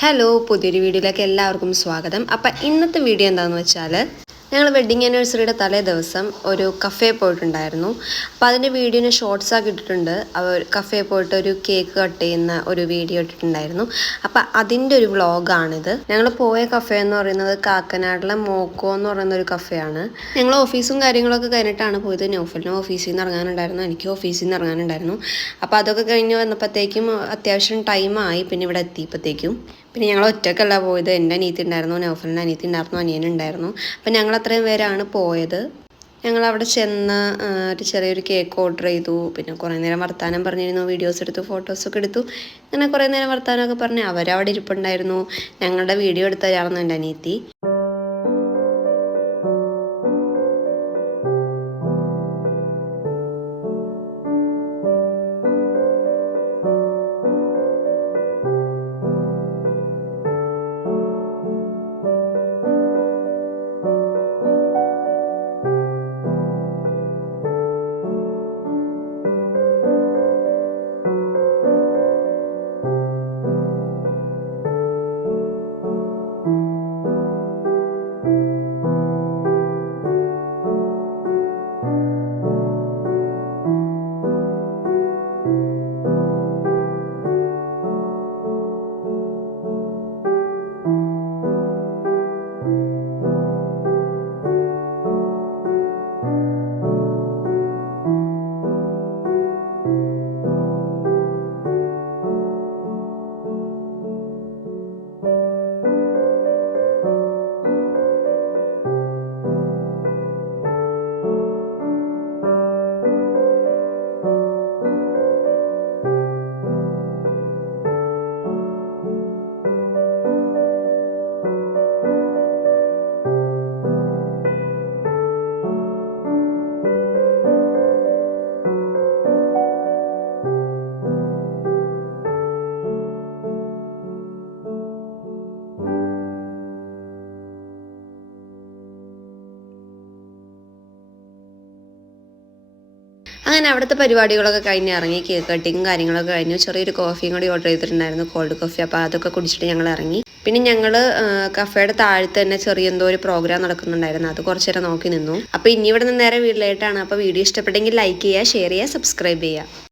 Hello, പുതിയൊരു വീഡിയോയിലേക്ക് എല്ലാവർക്കും സ്വാഗതം. അപ്പം ഇന്നത്തെ വീഡിയോ എന്താണെന്ന് വെച്ചാൽ ഞങ്ങൾ വെഡ്ഡിങ് ആനിവേഴ്സറിയുടെ തലേ ദിവസം ഒരു കഫേ പോയിട്ടുണ്ടായിരുന്നു. അപ്പോൾ അതിൻ്റെ വീഡിയോന് ഷോർട്സ് ആക്കി ഇട്ടിട്ടുണ്ട്. അവർ കഫേ പോയിട്ട് ഒരു കേക്ക് കട്ട് ചെയ്യുന്ന ഒരു വീഡിയോ ഇട്ടിട്ടുണ്ടായിരുന്നു. അപ്പം അതിൻ്റെ ഒരു വ്ളോഗാണിത്. ഞങ്ങൾ പോയ കഫേ എന്ന് പറയുന്നത് കാക്കനാടിലെ മോക്കോ എന്ന് പറയുന്ന ഒരു കഫേയാണ്. ഞങ്ങൾ ഓഫീസും കാര്യങ്ങളൊക്കെ കഴിഞ്ഞിട്ടാണ് പോയത്. നൗഫലിനും ഓഫീസിൽ നിന്ന് ഇറങ്ങാനുണ്ടായിരുന്നു, എനിക്ക് ഓഫീസിൽ നിന്ന് ഇറങ്ങാനുണ്ടായിരുന്നു. അപ്പോൾ അതൊക്കെ കഴിഞ്ഞ് വന്നപ്പോഴത്തേക്കും അത്യാവശ്യം ടൈമായി. പിന്നെ ഇവിടെ എത്തിയപ്പോഴത്തേക്കും പിന്നെ ഞങ്ങൾ ഒറ്റക്കല്ല പോയത്. എൻ്റെ അനിയത്തി ഉണ്ടായിരുന്നു, നൗഫലിൻ്റെ അനിയത്തി ഉണ്ടായിരുന്നു, അനിയനുണ്ടായിരുന്നു. അപ്പം ഞങ്ങൾ അത്രയും പേരാണ് പോയത്. ഞങ്ങളവിടെ ചെന്ന് ഒരു ചെറിയൊരു കേക്ക് ഓർഡർ ചെയ്തു. പിന്നെ കുറേ നേരം വർത്താനം പറഞ്ഞിരുന്നു, വീഡിയോസ് എടുത്തു, ഫോട്ടോസൊക്കെ എടുത്തു. അങ്ങനെ കുറേ നേരം വർത്താനമൊക്കെ പറഞ്ഞ് അവരവിടെ ഇരിപ്പുണ്ടായിരുന്നു. ഞങ്ങളുടെ വീഡിയോ എടുത്തതായിരുന്നു എൻ്റെ അനിയത്തി. അങ്ങനെ അവിടുത്തെ പരിപാടികളൊക്കെ കഴിഞ്ഞ് ഇറങ്ങി. കേക്ക് കട്ടിങ്ങും കാര്യങ്ങളൊക്കെ കഴിഞ്ഞു. ചെറിയൊരു കോഫിയും കൂടി ഓർഡർ ചെയ്തിട്ടുണ്ടായിരുന്നു, കോൾഡ് കോഫി. അപ്പോൾ അതൊക്കെ കുടിച്ചിട്ട് ഞങ്ങൾ ഇറങ്ങി. പിന്നെ ഞങ്ങൾ കഫേയുടെ താഴത്ത് തന്നെ ചെറിയ എന്തോ ഒരു പ്രോഗ്രാം നടക്കുന്നുണ്ടായിരുന്നു. അത് കുറച്ച് നേരം നോക്കി നിന്നു. അപ്പോൾ ഇനി ഇവിടെ നിന്ന് നേരെ വീട്ടിലായിട്ടാണ്. അപ്പോൾ വീഡിയോ ഇഷ്ടപ്പെട്ടെങ്കിൽ ലൈക്ക് ചെയ്യുക, ഷെയർ ചെയ്യുക, സബ്സ്ക്രൈബ് ചെയ്യുക.